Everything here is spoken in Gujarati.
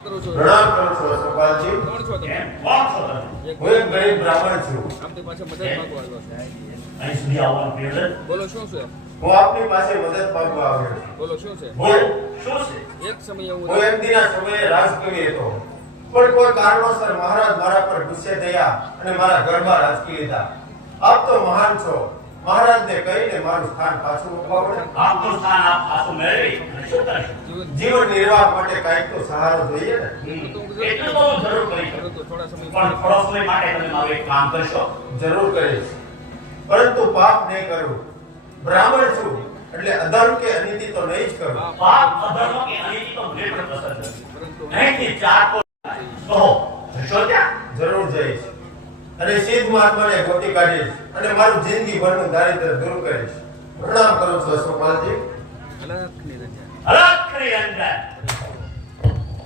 પ્રણામ કરું છું અશોકપાલજી. કોણ છો તમે? કોણ છો તમે? હું એક ગરીબ બ્રાહ્મણ છું. આપની પાસે મદદ માંગવા આવ્યો છું. અહીં સુધી આવવાનું પ્રેરણા? બોલો શું છે? હું આપની પાસે મદદ માંગવા આવ્યો છું. બોલો શું છે? બોલ, શું છે? એક સમય એવું હું એક દિના સમયે રાજકવિ હતો, પણ કોઈ કારણોસર મહારાજ મારા પર ગુસ્સે થયા અને મારા ઘરમાં રાજકી લીધા. આપ તો મહાન છો, મહારાજને કહીને મારું સ્થાન પાછું મૂકવા પડે. આપનું સ્થાન આપ પાછું મેળવી અને શું કરશો? જીવન નિર્વાહ માટે કાંઈક તો સહારો જોઈએ ને. એટલું તો હું જરૂર કરી શકું. તો થોડા સમય પણ થોડો સમય માટે તમે મારું એક કામ કરશો. જરૂર કરીશ, પરંતુ પાપ નહીં કરું. બ્રાહ્મણ છું એટલે અધર્મ કે અનીતિ તો નહીં જ કરું. પાપ અધર્મ કે અનીતિ તો મને પણ પસંદ નથી. પરંતુ અહીંથી ચાર કોણ કહો જશો ત્યાં? જરૂર જઈશ અને સિદ્ધ મહાત્માને ગોતી કાઢીશ અને મારું જિંદગીભરનું દારિદ્ર્ય દૂર કરીશ. પ્રણામ કરું છું અશોકપાલજી. અલગ નિરંજન. અલગ નિરંજન.